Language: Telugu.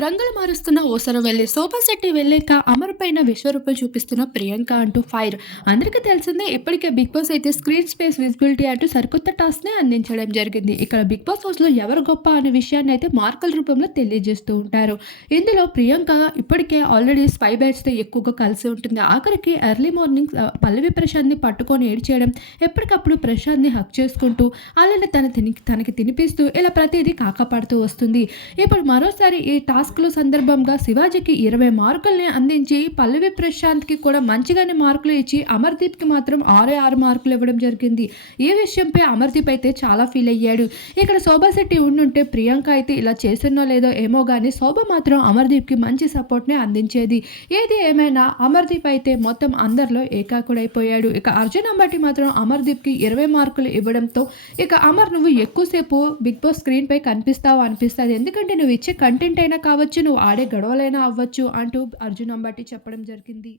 రంగులు మారుస్తున్న ఓసర వెళ్ళి సోఫా సెట్ వెళ్ళాక అమర్ పైన విశ్వరూపం చూపిస్తున్న ప్రియాంక అంటూ ఫైర్. అందరికీ తెలిసిందే ఇప్పటికే బిగ్ బాస్ అయితే స్క్రీన్ స్పేస్ విజిబిలిటీ అంటూ సరికొత్త టాస్క్ని అందించడం జరిగింది. ఇక్కడ బిగ్ బాస్ హౌస్లో ఎవరు గొప్ప అనే విషయాన్ని అయితే మార్కుల రూపంలో తెలియజేస్తూ ఉంటారు. ఇందులో ప్రియాంక ఇప్పటికే ఆల్రెడీ స్పై బ్యాచ్తో ఎక్కువగా కలిసి ఉంటుంది. ఆఖరికి ఎర్లీ మార్నింగ్ పల్లవి ప్రశాంత్ని పట్టుకొని ఏడ్చేయడం ఎప్పటికప్పుడు ప్రశాంత్ని హక్ చేసుకుంటూ అలానే తన తిని తనకి తినిపిస్తూ ఇలా ప్రతిదీ కాకపడుతూ వస్తుంది. ఇప్పుడు మరోసారి ఈ టాస్క్ల సందర్భంగా శివాజీకి ఇరవై మార్కుల్ని అందించి పల్లవి ప్రశాంత్కి కూడా మంచిగానే మార్కులు ఇచ్చి అమర్దీప్కి మాత్రం ఆరే ఆరు మార్కులు ఇవ్వడం జరిగింది. ఈ విషయంపై అమర్దీప్ అయితే చాలా ఫీల్ అయ్యాడు. ఇక్కడ శోభా శెట్టి ఉండుంటే ప్రియాంక అయితే ఇలా చేస్తున్నో లేదో ఏమో కానీ శోభ మాత్రం అమర్దీప్కి మంచి సపోర్ట్ని అందించేది. ఏది ఏమైనా అమర్దీప్ అయితే మొత్తం అందరిలో ఏకాకుడైపోయాడు. ఇక అర్జున్ అంబటి మాత్రం అమర్దీప్కి ఇరవై మార్కులు ఇవ్వడంతో ఇక అమర్ నువ్వు ఎక్కువసేపు బిగ్ బాస్ స్క్రీన్పై కనిపిస్తావు అనిపిస్తుంది. ఎందుకంటే నువ్వు ఇచ్చే కంటెంట్ అయినా కావచ్చు నువ్వు ఆడే గొడవలైనా అవ్వచ్చు అంటూ అర్జున్ అంబటి చెప్పడం జరిగింది.